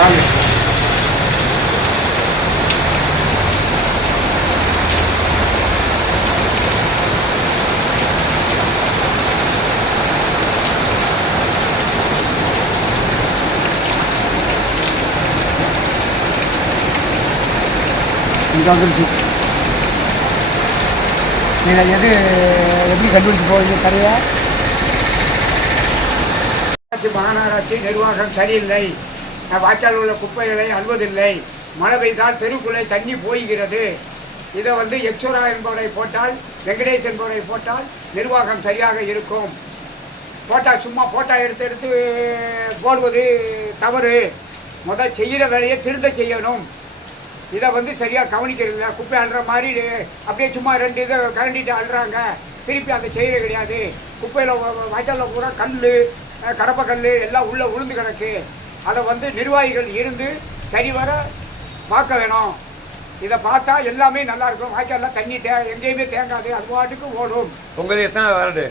வாங்க. இங்கே வந்துருச்சு. நீங்கள் எப்படி கண்டுபிடிச்சு போவீங்க கடையை? மாநகராட்சி நிர்வாகம் சரியில்லை, வாய்க்கால் உள்ள குப்பைகளை அள்ளுவதில்லை, மழை பெய்தால் தெருக்குள்ளே தண்ணி போய்கிறது. இதை யக்ஷோரா என்பவரை போட்டால், வெங்கடேஷ் என்பவரை போட்டால் நிர்வாகம் சரியாக இருக்கும். சும்மா போட்டா எடுத்து போடுவது தவறு. முதல் செய்கிற வேலையை திருத்த செய்யணும். இதை சரியாக கவனிக்கிறதில்ல. குப்பை அள்ளுற மாதிரி அப்படியே சும்மா 2 இதை கரண்டிட்டு அள்ளுறாங்க. திருப்பி அதை செய்கிறது கிடையாது. குப்பையில் வாய்க்காலில் பூரா கல், கடப்பக்கல் எல்லாம் உள்ளே உளுந்து கிடக்கு. அதை நிர்வாகிகள் இருந்து சரிவர பார்க்க வேணும். இதை பார்த்தா எல்லாமே நல்லாயிருக்கும். வாய்க்காலில் தண்ணி எங்கேயுமே தேங்காது, அது பாட்டுக்கு ஓடும். உங்களுக்கு எத்தனை வார்டு?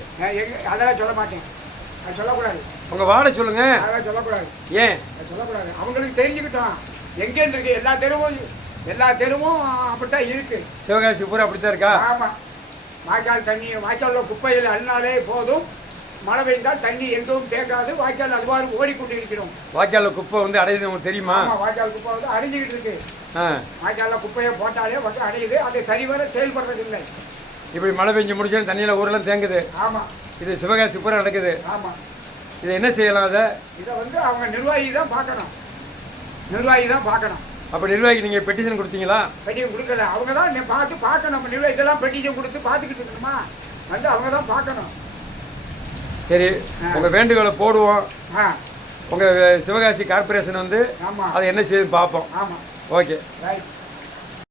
அதெல்லாம் சொல்ல மாட்டேன், அது சொல்லக்கூடாது. உங்கள் வார்டை சொல்லுங்க. அதெல்லாம் சொல்லக்கூடாது. ஏன் சொல்லக்கூடாது? அவங்களுக்கு தெரிஞ்சுக்கிட்டோம் எங்கேன்னு இருக்கு. எல்லா தெருவும் அப்படித்தான் இருக்கு. சிவகாசி பூரா அப்படித்தான் இருக்கா? ஆமாம். வாய்க்காலில் குப்பையில் அள்ளினாலே போதும். மழை பெய்தால் தண்ணி எங்கும் தேங்காது. வாய்க்கால் அதுவாறு ஓடிக்கொண்டு இருக்கிறோம். வாய்க்காலில் குப்பை அடையுது, உங்களுக்கு தெரியுமா? வாய்க்கால் குப்பை அடைஞ்சிக்கிட்டு இருக்கு. வாய்க்காலில் குப்பையை போட்டாலே அடையுது. அது சரிவர செயல்படுறதில்லை. இப்படி மழை பெஞ்சு முடிச்சோன்னு தண்ணியில் ஊரெல்லாம் தேங்குது. ஆமாம். இது சிவகாசி பூரா நடக்குது. ஆமாம். இதை என்ன செய்யலாம்? இதை அவங்க நிர்வாகி தான் பார்க்கணும். அப்போ நிர்வாகி நீங்கள் பெட்டிஷன் கொடுத்தீங்களா? பெட்டிஷன் கொடுக்கல. அவங்க தான் பார்க்கணும். நம்ம நிர்வாகி இதெல்லாம் பெட்டிஷன் கொடுத்து பார்த்துக்கிட்டு இருக்கணுமா? அவங்க தான் பார்க்கணும். சரி, உங்கள் வேண்டுகோளை போடுவோம். உங்கள் சிவகாசி கார்பரேஷன் அதை என்ன செய்யுதுன்னு பார்ப்போம். ஆமாம். ஓகே. ரைட்.